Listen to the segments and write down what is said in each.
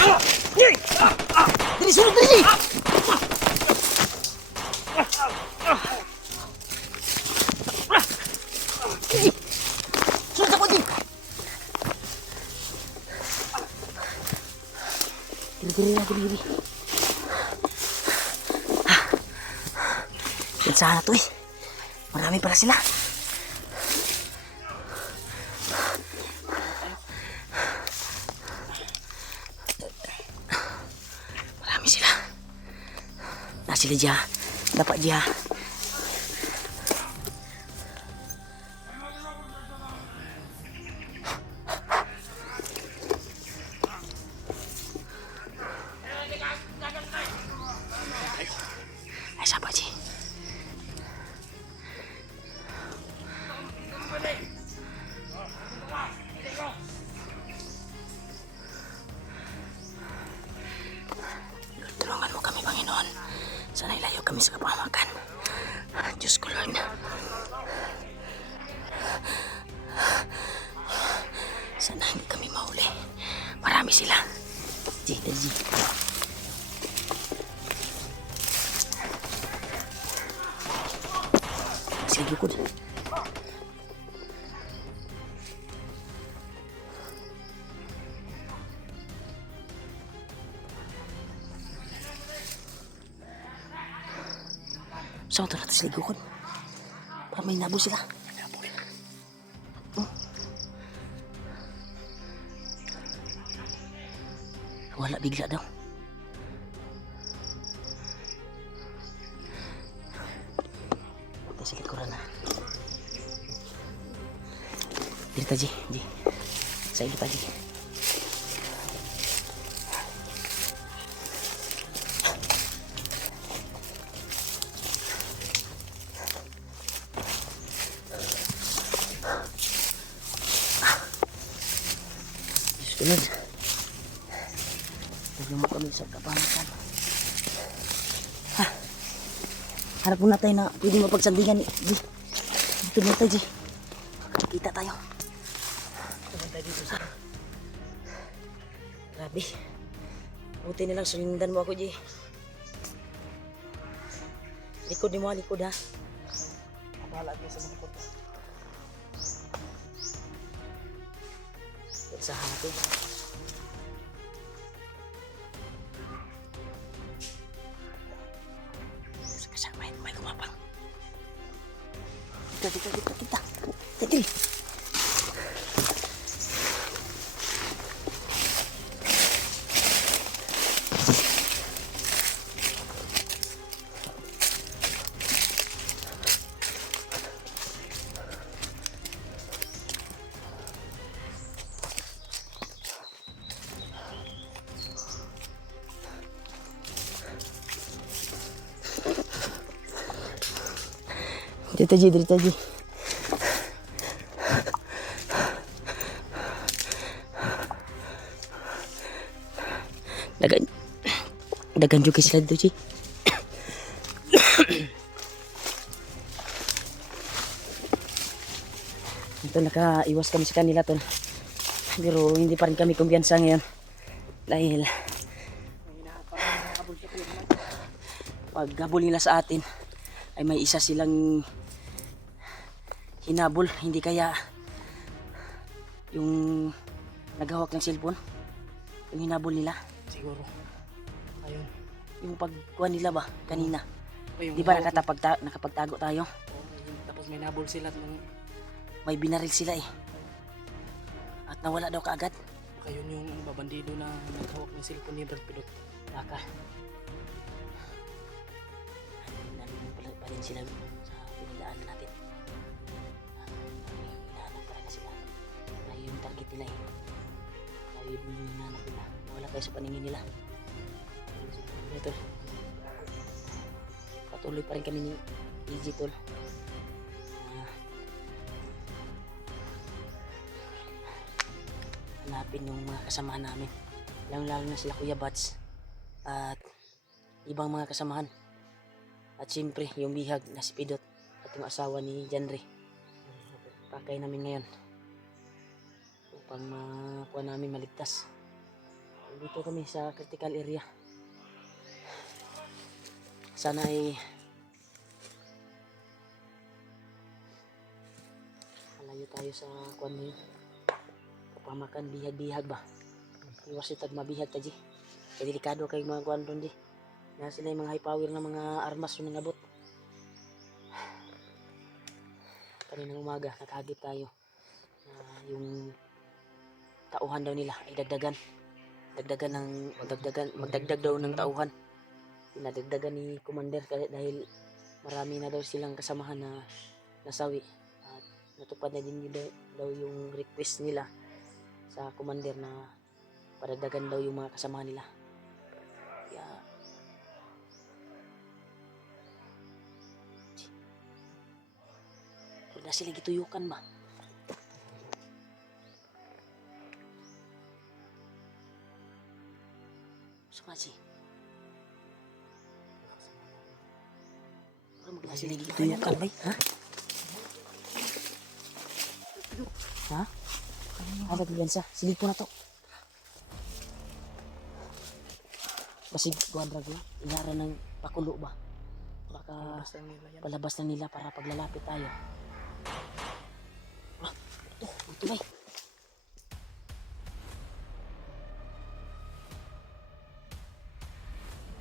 Dili, sulod, dili! Sulod ako, dili! Dili na, dili. Pinsahan na to eh. Marami pala sila. Marami sila. Sila dia. Dapat dia. Ay, siapa Ji? Tulungan mo kami, Panginoon. Sana ilayo kami sa kapahamakan. Diyos ko, Lord. Sana hindi kami mahuli. Marami sila. Ji. Sige, bukod. Saan ito natin sila gukod? Parang may nabol sila. Wala bigla daw. Punta sa likuran na. Dito Ji. Sa ilo Ji. Diyos ko, Lord. Huwag mo kami sa kapamakan. Harap muna tayo na pwede mapagsandingan. Ji. Dito muna tayo, Ji. Kita tayo. Tuman tayo dito sa... Grabe. Buti nilang sulindan mo ako, Ji. Likod mo, likod ha. Mabahala kayo sa mga likod. Sa hapon. May kumapang. Kita. Titi. Dito Ji. Dagan juga sila dito, Ji. Ito, nakaiwas kami sa kanila to. Pero hindi pa rin kami kumpiyansa ngayon. Dahil pag habol nila sa atin ay may isa silang hinabol, hindi kaya yung naghawak ng cellphone, yung hinabol nila siguro. Ayun, yung pagkuha nila ba kanina, di ba nakapagtago tayo? Tapos may nabol sila, may binaril sila eh, at nawala daw kaagad. Baka yun yung babandido na naghawak ng cellphone ni Brad Pidot. Baka nanin pa rin sila sa pinagdaanan natin. Hinahanap talaga sila. Tayo yung target nila eh. Tayo yung hinahanap nila. Wala tayo sa paningin nila. Ito, patuloy pa rin kami ni EJ Tol. Hanapin yung mga kasamahan namin, lalo na sila Kuya Bats at ibang mga kasamahan, at siyempre yung bihag na si Pidot at yung asawa ni Janre. Pakay namin ngayon upang makuha namin maligtas. Dito kami sa critical area. Sana ay malayo tayo sa kuwan mo yun. Kapamakan, bihag-bihag ba? Iwas itag mabihag ta di. Kaya delikado kayo mga kuwan doon di. Kaya sila yung mga high power na mga armas yung nangabot. Kaninang umaga, nakahagip tayo. Yung tauhan daw nila ay dagdagan. Magdagdag daw ng tauhan. Pinadagdagan ni Commander dahil marami na daw silang kasamahan na nasawi. At natupad na din daw yung request nila sa Commander na padagdagan daw yung mga kasamahan nila. Kaya wala silang gituyukan ba? Sumasi. Magla sila gituyukan ba? Ha? Ha? Ano ba sa? Silid po na to. Basig kuhan drago. Inara ng pakulo ba? Baka palabas na nila para paglalapit tayo. Ito bay.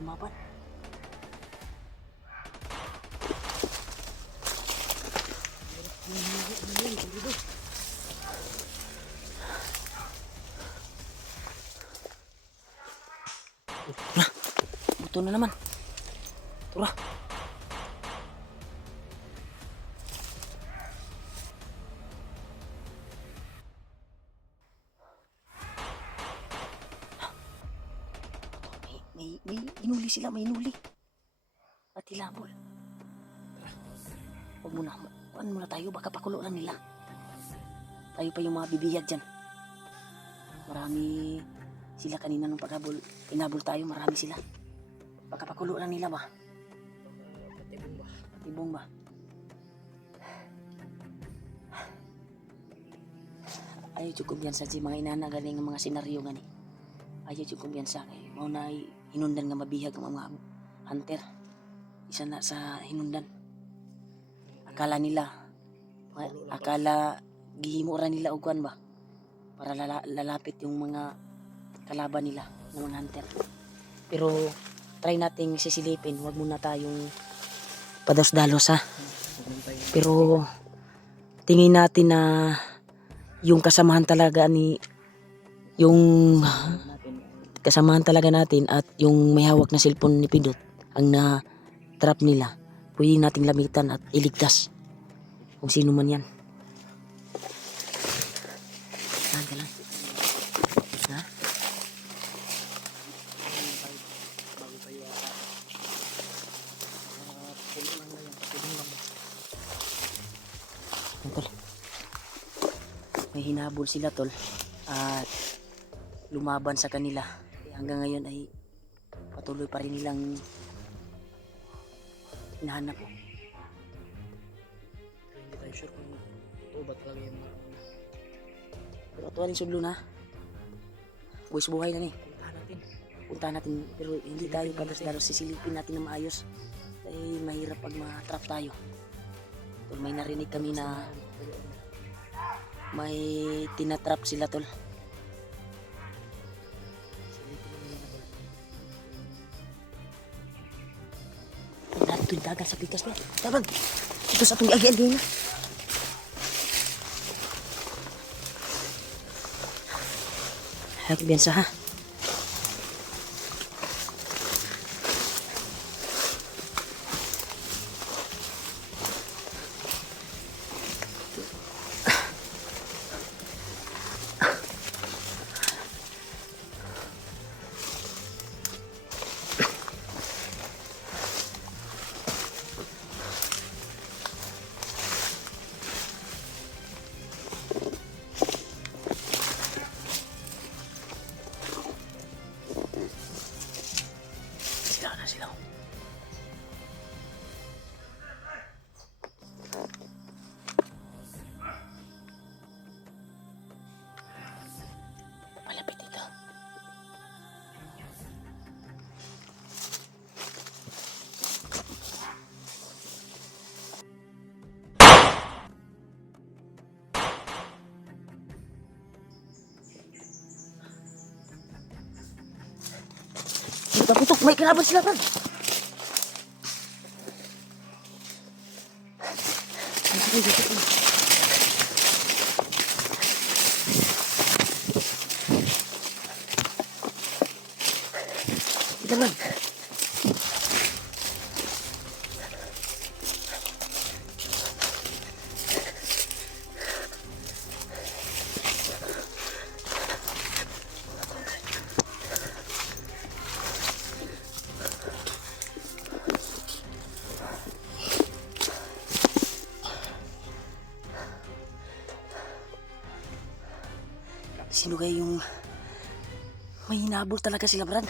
Lumaban. Ito na naman. Tura. May inuli sila, may inuli. Pati labol. Huwag muna, kuhan muna tayo, baka pakulo lang nila. Tayo pa yung mga bibiyag dyan. Marami sila kanina nung paghabol. Inabol tayo, marami sila. Baka pakulo lang nila ba? Patibong ba? Ayaw yung kumpiyansa si mga inana galing ng mga senaryo gani. Ayaw yung kumpiyansa kay mau na hinundan nga mabihag ang mga hunter. Isa na sa hinundan. Akala gihimuran nila og kuan ba? Para lalapit yung mga kalaban nila ng mga hunter. Pero try nating sisilipin, wag muna tayong pados-dalos ha. Pero tingin natin na yung kasamahan talaga natin at yung may hawak na cellphone ni Pindot ang na-trap nila. Pwede nating lamitan at iligtas kung sino man yan. Saan ka lang? Ha? Tol, may hinabol sila tol at lumaban sa kanila. Hanggang ngayon ay patuloy pa rin nilang hinahanap ko. Hindi tayo sure kung ito ba talaga yung mga pero ito rin sublo na buwis buhay na ni. Punta natin pero hindi tayo padas-dalos, sisilipin natin na maayos dahil mahirap pag ma-trap tayo. Tol, may narinig kami na may tinatrap sila tol. Ito yung dagat sa pikas niya. Tabag! Ito sa itong agi-agi na. Hagi biyansa ha. Putok-putok, may kalaban sila, Brad. Kita, Brad. Sino kaya yung may hinabol talaga sila, Brad?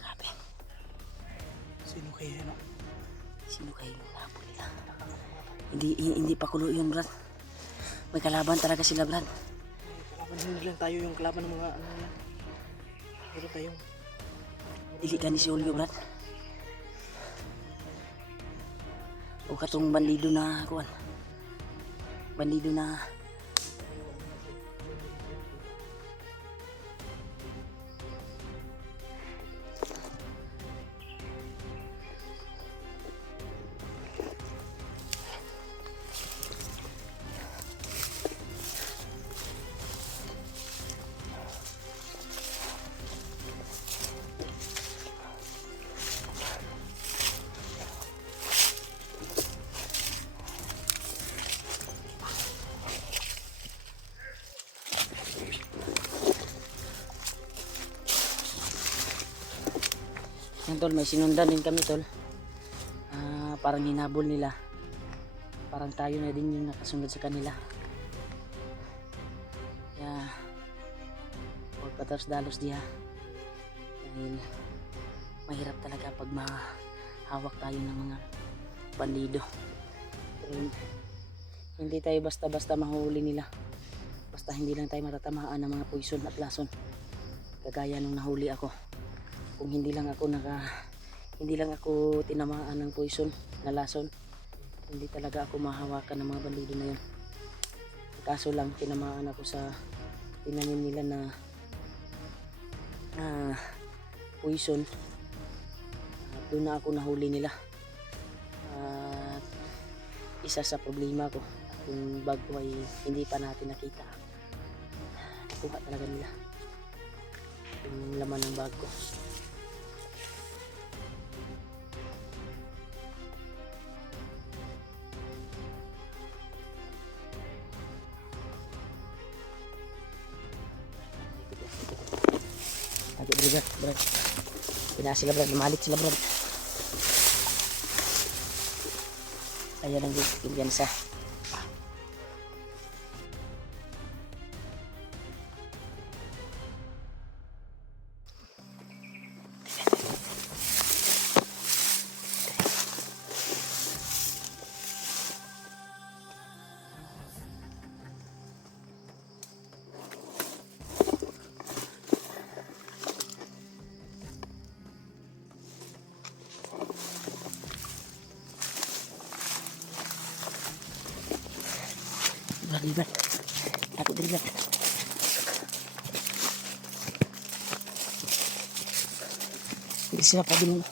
Grabe. Sino kaya ano? Sino kaya yung hinabol nila? Hindi pa kulo yun, Brad. May kalaban talaga sila, Brad. Kalaban hindi lang tayo yung kalaban ng mga ano yan. Pero tayong Dili ka ni si Julio, Brad. O katong bandido na, kuwan. Bandido na... Yan, tol, may sinundan din kami, tol. Parang hinabol nila. Parang tayo na din yung nakasunod sa kanila. Kaya huwag patars dalos diha. Dahil mahirap talaga pag mahawak tayo ng mga bandido. Pero hindi tayo basta-basta mahuli nila. Basta hindi lang tayo matatamaan ng mga poison at lason. Kagaya nung nahuli ako. Kung hindi lang ako tinamaan ng poison na lason, hindi talaga ako mahawakan ng mga bandido na yun. Kaso lang tinamaan ako sa tinanim nila na poison. Doon na ako nahuli nila. At isa sa problema ko, yung bag ko ay hindi pa natin nakita. Nakuha talaga nila yung laman ng bag ko. Brad. Pina sila, Brad. Lumalit sila, Brad. Ayan ang kumpiyansa. Brad. Takot din, Brad. Hindi sila pwede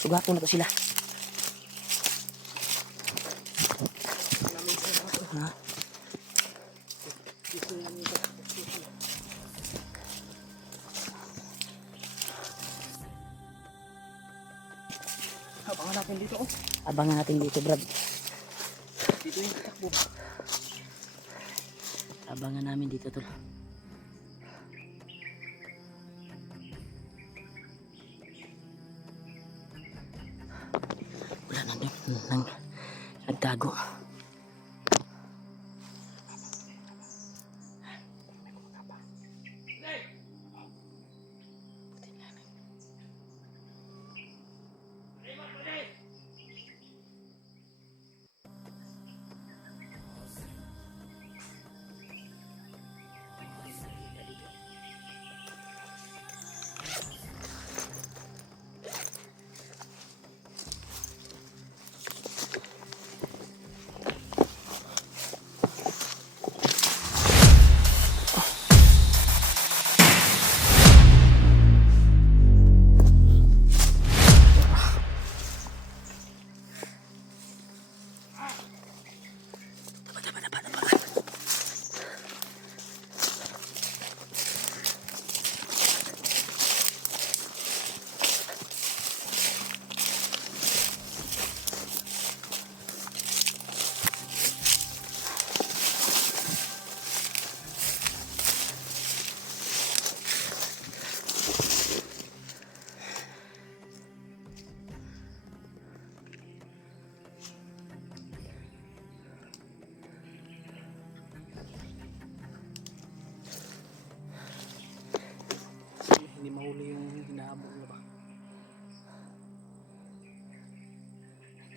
sugato na to sila. Ha? abangan natin dito, oh. Abangan natin dito, Brad. Dito yung takbo. Abangan namin dito, tol. Wala nang nagtago.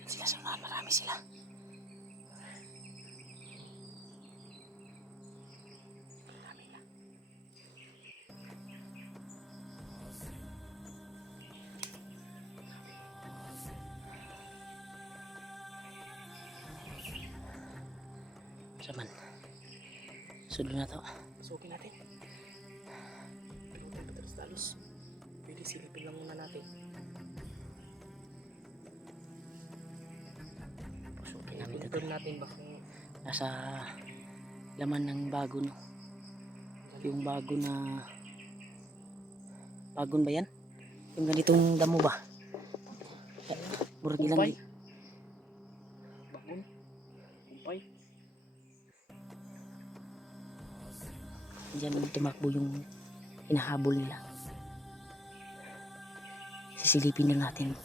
Sila sa unahan, marami sila. Marami na. Saman. Sulo na to. Pasukin natin. Pero tayo patalos-talos. Pwede silipin lang muna natin. Pasukin natin. Tignan natin baka Nasa laman ng bago, no? Yung bago na... Bagon ba yan? Yung ganitong damo ba? Murag ilang... Kumpay. Bagon. Kumpay. Diyan tumakbo yung hinahabol nila. Sisilipin na natin.